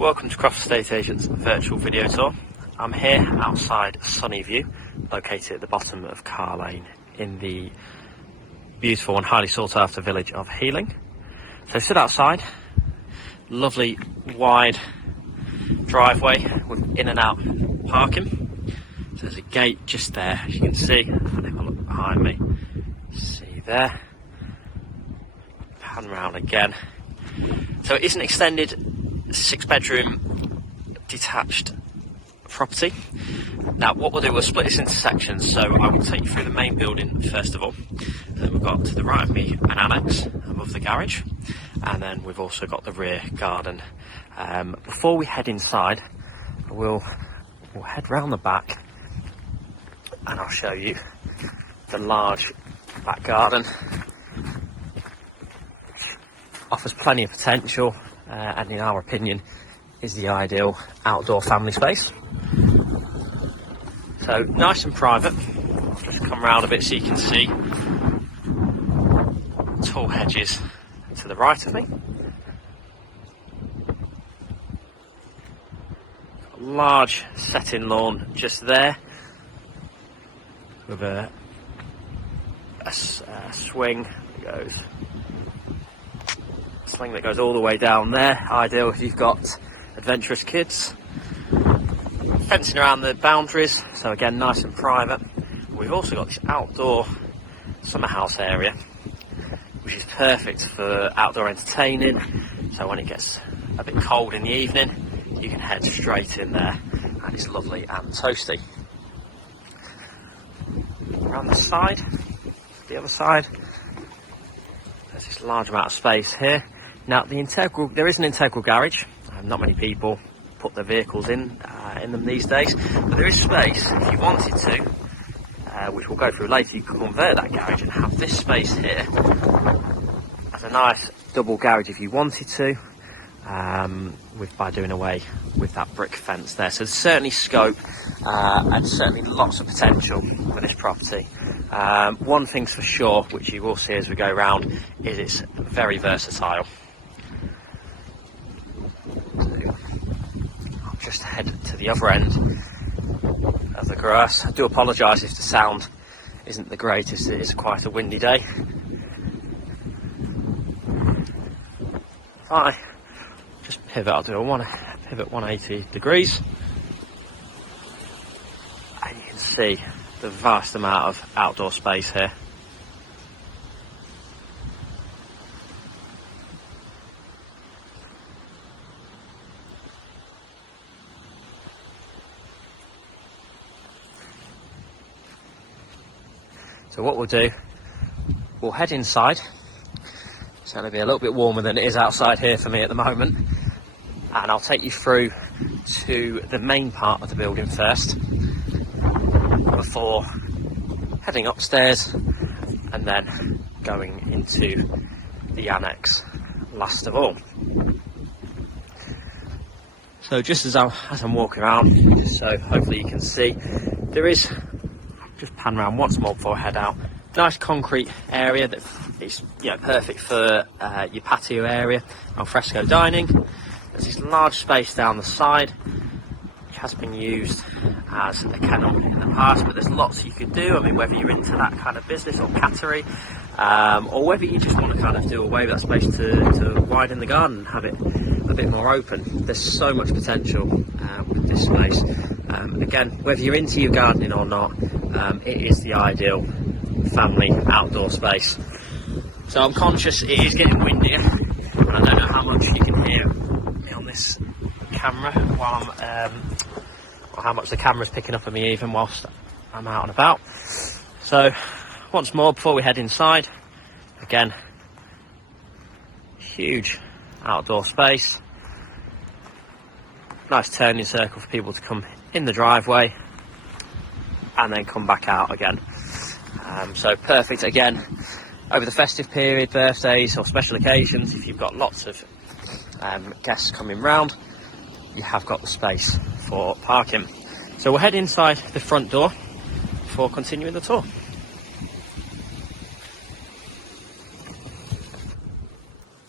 Welcome to Crofts Estate Agents virtual video tour. I'm here outside Sunnyview, located at the bottom of Carr Lane in the beautiful and highly sought after village of Healing. So stood outside, lovely wide driveway with in and out parking. So there's a gate just there, as you can see, and if I look behind me, see there, pan round again. So it is an extended 6-bedroom detached property. Now what we'll do, we'll split this into sections. So I will take you through the main building first of all. Then we've got to the right of me an annex above the garage, and then we've also got the rear garden. Before we head inside, we'll head round the back and I'll show you the large back garden, which offers plenty of potential and in our opinion is the ideal outdoor family space. So nice and private. I'll just come round a bit so you can see tall hedges to the right of me. Large set-in lawn just there with a swing that goes all the way down there. Ideal if you've got adventurous kids. Fencing around the boundaries, so again nice and private. We've also got this outdoor summerhouse area, which is perfect for outdoor entertaining. So when it gets a bit cold in the evening, you can head straight in there and it's lovely and toasty. Around the side, the other side, there's this large amount of space here. Now there is an integral garage. Not many people put their vehicles in them these days, but there is space if you wanted to, which we'll go through later. You can convert that garage and have this space here as a nice double garage if you wanted to, by doing away with that brick fence there. So there's certainly scope and certainly lots of potential for this property. One thing's for sure, which you will see as we go around, is it's very versatile. Just head to the other end of the grass. I do apologise if the sound isn't the greatest, it is quite a windy day. If I just pivot, I'll do a pivot 180 degrees, and you can see the vast amount of outdoor space here. So what we'll do, we'll head inside. It's going to be a little bit warmer than it is outside here for me at the moment, and I'll take you through to the main part of the building first before heading upstairs and then going into the annex last of all. So just as I'm walking around, so hopefully you can see, there is, just pan around once more before I head out, nice concrete area that is perfect for your patio area, al fresco dining. There's this large space down the side which has been used as a kennel in the past, but there's lots you could do. I mean, whether you're into that kind of business or cattery, or whether you just want to kind of do away with that space to widen the garden and have it a bit more open, there's so much potential with this space. Again, whether you're into your gardening or not, it is the ideal family outdoor space. So I'm conscious it is getting windier, and I don't know how much you can hear me on this camera while or how much the camera's picking up of me even whilst I'm out and about. So once more before we head inside, again, huge outdoor space, nice turning circle for people to come in the driveway and then come back out again. So perfect again over the festive period, birthdays or special occasions. If you've got lots of guests coming round, you have got the space for parking. So we'll head inside the front door before continuing the tour.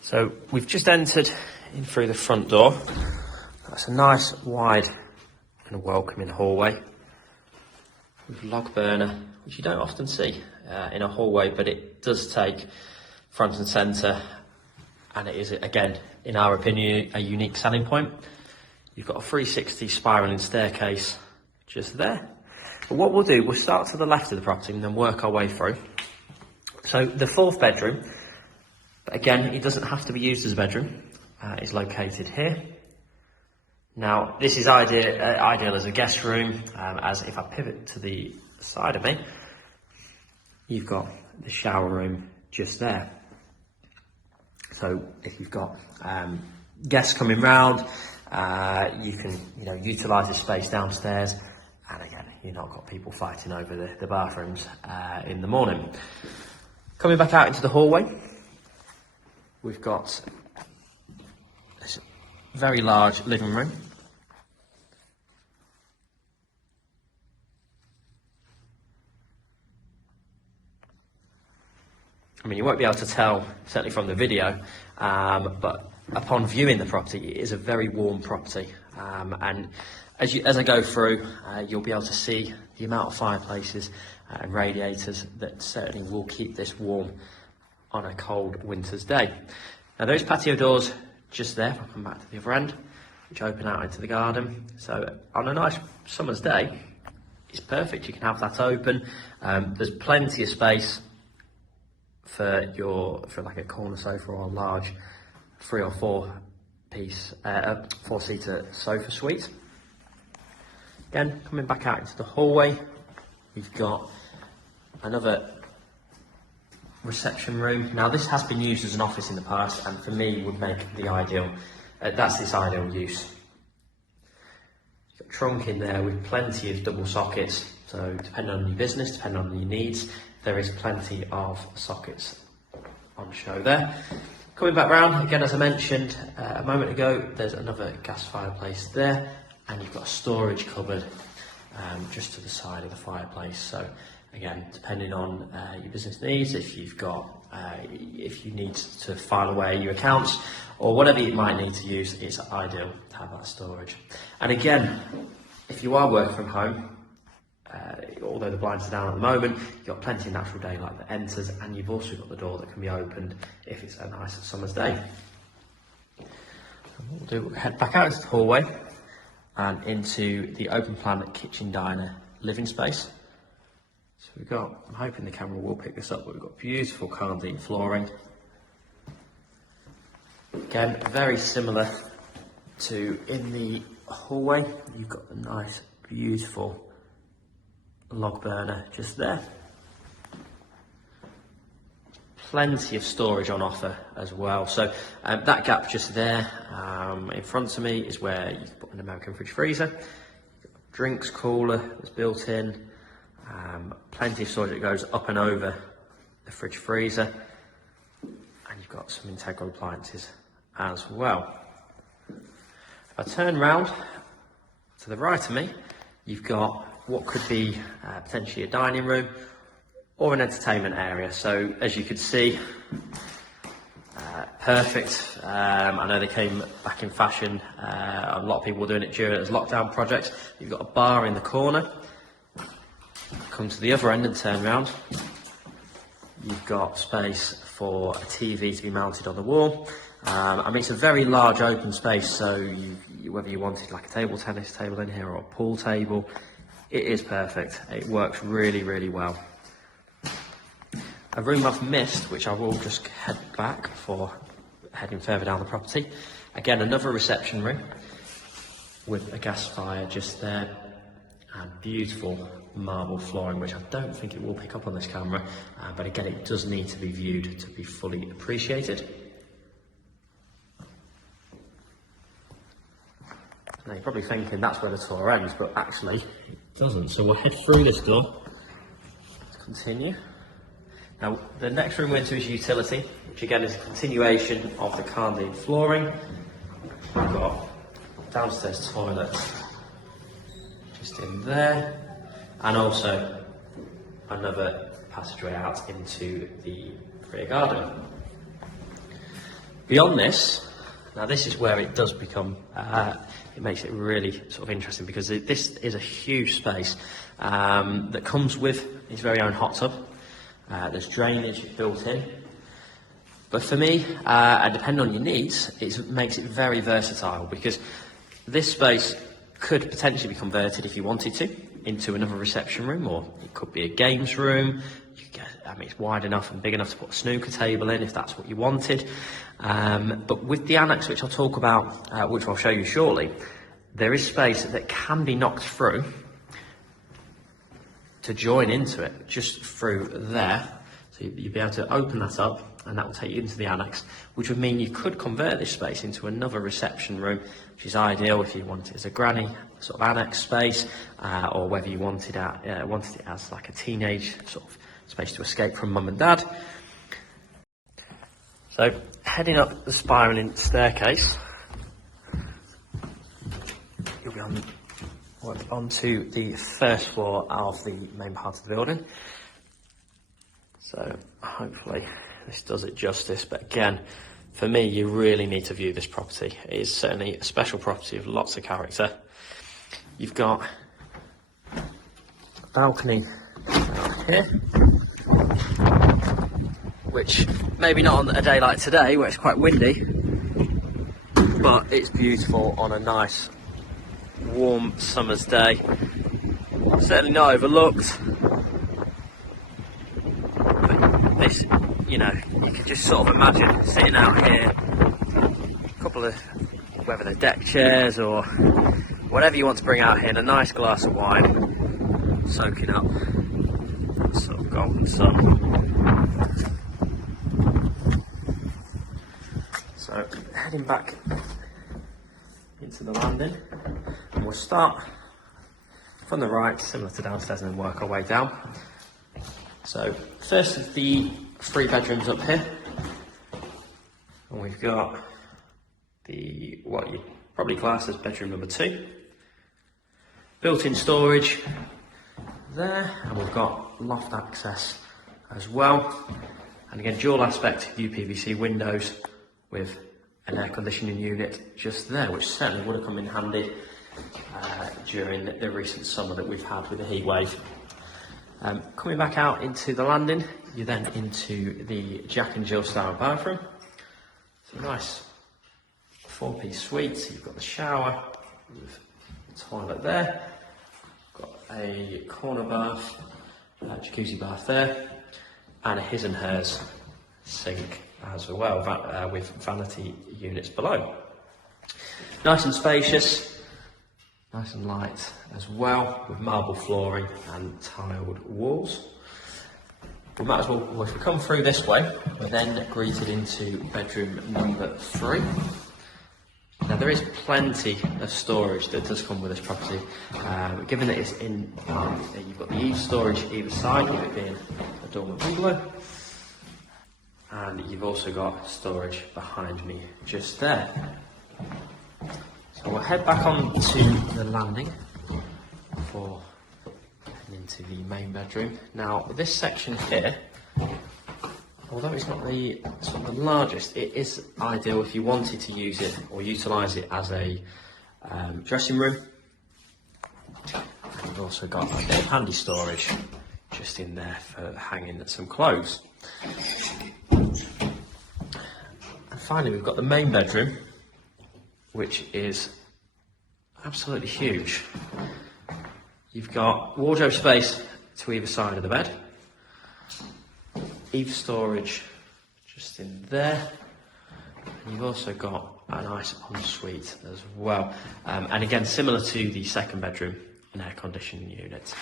So we've just entered in through the front door, That's a nice wide and welcoming hallway with log burner, which you don't often see in a hallway, but it does take front and centre, and it is, again, in our opinion, a unique selling point. You've got a 360 spiralling staircase just there. But what we'll do, we'll start to the left of the property and then work our way through. So the fourth bedroom, but again, it doesn't have to be used as a bedroom, is located here. Now, this is ideal as a guest room, as if I pivot to the side of me, you've got the shower room just there. So if you've got guests coming round, you can utilise the space downstairs, and again, you've not got people fighting over the bathrooms in the morning. Coming back out into the hallway, we've got this very large living room. I mean, you won't be able to tell, certainly from the video, but upon viewing the property, it is a very warm property. And as I go through, you'll be able to see the amount of fireplaces and radiators that certainly will keep this warm on a cold winter's day. Now, those patio doors just there, if I come back to the other end, which open out into the garden. So on a nice summer's day, it's perfect. You can have that open. There's plenty of space for like a corner sofa or a large 3 or 4 piece, 4-seater sofa suite. Again, coming back out into the hallway, we've got another reception room. Now, this has been used as an office in the past, and for me would make the ideal, that's its ideal use. You've got a trunk in there with plenty of double sockets, so depending on your business, depending on your needs, there is plenty of sockets on show there. Coming back round, again, as I mentioned a moment ago, there's another gas fireplace there, and you've got a storage cupboard just to the side of the fireplace. So again, depending on your business needs, if you need to file away your accounts or whatever you might need to use, it's ideal to have that storage. And again, if you are working from home, although the blinds are down at the moment, you've got plenty of natural daylight that enters, and you've also got the door that can be opened if it's a nice summer's day. And what we'll do, we'll head back out into the hallway and into the open plan kitchen diner living space. So we've got, I'm hoping the camera will pick this up, but we've got beautiful Carr flooring. Again, very similar to in the hallway, you've got a nice, beautiful log burner just there. Plenty of storage on offer as well. So that gap just there in front of me is where you can put an American fridge freezer. Drinks cooler that's built in. Plenty of storage that goes up and over the fridge freezer. And you've got some integral appliances as well. If I turn round to the right of me, you've got what could be potentially a dining room or an entertainment area. So as you could see, perfect. I know they came back in fashion. A lot of people were doing it during those lockdown projects. You've got a bar in the corner. Come to the other end and turn round. You've got space for a TV to be mounted on the wall. I mean, it's a very large open space, so whether you wanted like a table tennis table in here or a pool table, it is perfect. It works really, really well. A room I've missed, which I will just head back for heading further down the property. Again, another reception room with a gas fire just there, and beautiful marble flooring, which I don't think it will pick up on this camera, but again, it does need to be viewed to be fully appreciated. Now you're probably thinking that's where the tour ends, but actually it doesn't. So we'll head through this door to continue. Now the next room we're into is utility, which again is a continuation of the Carr flooring. We've got downstairs toilet just in there, and also another passageway out into the rear garden. Beyond this, now this is where it does become it makes it really sort of interesting, because this is a huge space that comes with its very own hot tub. There's drainage built in. But for me, and depending on your needs, it makes it very versatile, because this space could potentially be converted, if you wanted to, into another reception room, or it could be a games room. I mean, it's wide enough and big enough to put a snooker table in if that's what you wanted. But with the annex, which I'll talk about, which I'll show you shortly, there is space that can be knocked through to join into it, just through there. So you'll be able to open that up, and that will take you into the annex, which would mean you could convert this space into another reception room, which is ideal if you want it as a granny sort of annex space, or whether you wanted it as like a teenage sort of space to escape from mum and dad. So heading up the spiralling staircase, you'll be onto the first floor of the main part of the building. So hopefully this does it justice, but again, for me, you really need to view this property. It is certainly a special property with lots of character. You've got a balcony out here, which maybe not on a day like today where it's quite windy, but it's beautiful on a nice warm summer's day. Certainly not overlooked. This, you know, you can just sort of imagine sitting out here, a couple of, whether they're deck chairs or whatever you want to bring out here, and a nice glass of wine, soaking up sort of golden sun. So heading back into the landing, and we'll start from the right, similar to downstairs, and then work our way down. So first is the 3 bedrooms up here, and we've got the, what you probably class as bedroom number 2, built-in storage there, and we've got loft access as well, and again dual aspect UPVC windows with an air conditioning unit just there, which certainly would have come in handy during the recent summer that we've had with the heat wave. Coming back out into the landing, you're then into the Jack and Jill style bathroom. It's a nice 4-piece suite. So you've got the shower with the toilet there, got a corner bath, jacuzzi bath there, and a his and hers sink as well, with vanity units below. Nice and spacious. Nice and light as well, with marble flooring and tiled walls. We might as well, if we come through this way, we're then greeted into bedroom number 3. Now there is plenty of storage that does come with this property, given that it's in, you've got the eave storage either side, with it being a dormer bungalow, and you've also got storage behind me just there. So we'll head back onto the landing before heading into the main bedroom. Now this section here, although it's not the sort of the largest, it is ideal if you wanted to use it or utilise it as a dressing room. And you've also got a bit of handy storage just in there for hanging some clothes. And finally we've got the main bedroom, which is absolutely huge. You've got wardrobe space to either side of the bed, eave storage just in there, and you've also got a nice ensuite as well, and again similar to the second bedroom, an air conditioning unit.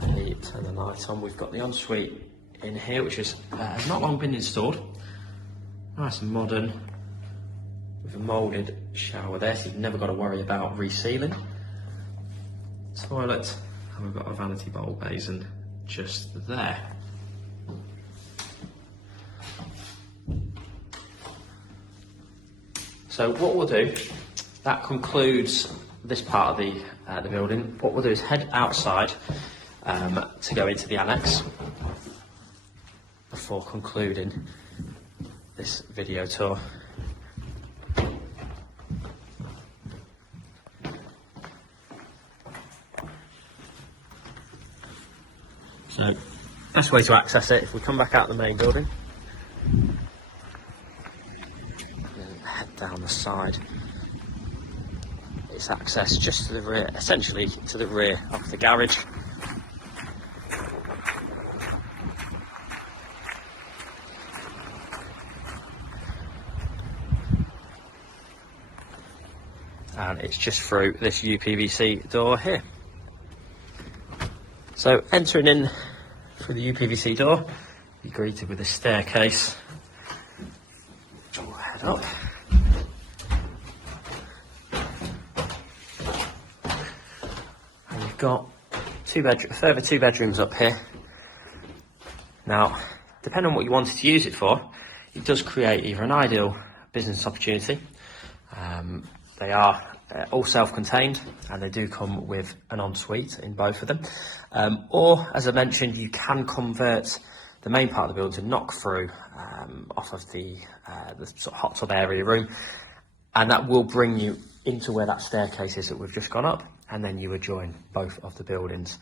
Let me turn the light on. We've got the ensuite in here, which has not long been installed. Nice and modern, with a moulded shower there, so you've never got to worry about resealing. Toilet, and we've got a vanity bowl basin just there. So what we'll do, that concludes this part of the building. What we'll do is head outside to go into the annex before concluding this video tour. So best way to access it, if we come back out the main building, and head down the side, it's access just to the rear, essentially to the rear of the garage. And it's just through this UPVC door here. So entering in through the UPVC door, you're greeted with a staircase. We'll head up. And you've got further two bedrooms up here. Now, depending on what you wanted to use it for, it does create either an ideal business opportunity. They are all self-contained, and they do come with an ensuite in both of them. Or, as I mentioned, you can convert the main part of the building to knock through off of the sort of hot tub area room, and that will bring you into where that staircase is that we've just gone up, and then you would join both of the buildings.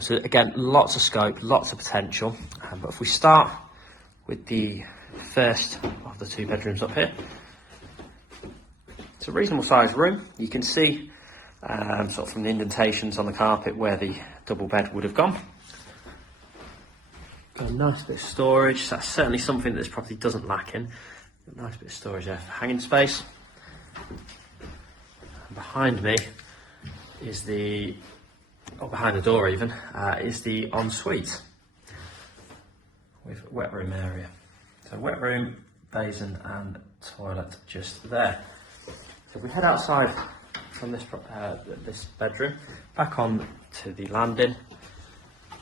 So again, lots of scope, lots of potential. But if we start with the first of the two bedrooms up here, it's a reasonable sized room. You can see sort of from the indentations on the carpet where the double bed would have gone. Got a nice bit of storage. So that's certainly something that this property doesn't lack in. A nice bit of storage there for hanging space. And behind me is behind the door even, is the ensuite with wet room area. So wet room, basin and toilet just there. So if we head outside from this bedroom, back on to the landing,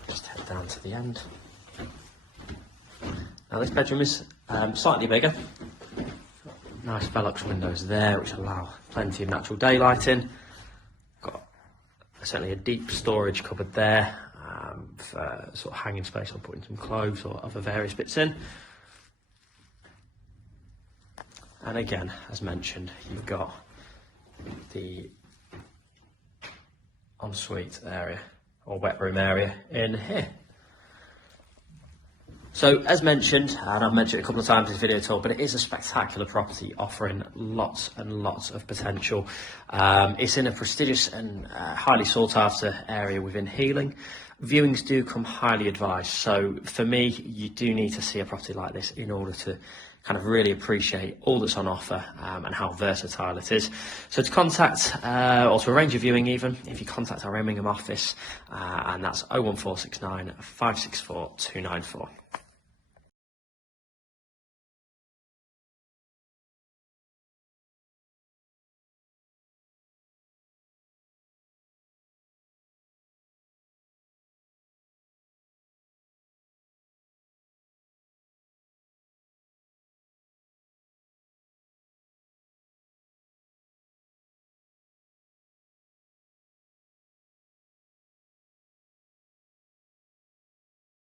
just head down to the end. Now this bedroom is slightly bigger. Nice Velux windows there, which allow plenty of natural daylight in. Got certainly a deep storage cupboard there for sort of hanging space or putting some clothes or other various bits in. And again, as mentioned, you've got the ensuite area or wet room area in here. So as mentioned, and I've mentioned it a couple of times in this video tour, but it is a spectacular property offering lots and lots of potential. It's in a prestigious and highly sought after area within Healing. Viewings do come highly advised. So for me, you do need to see a property like this in order to kind of really appreciate all that's on offer and how versatile it is. So to contact or to arrange a viewing even, if you contact our Immingham office, and that's 01469 564 294.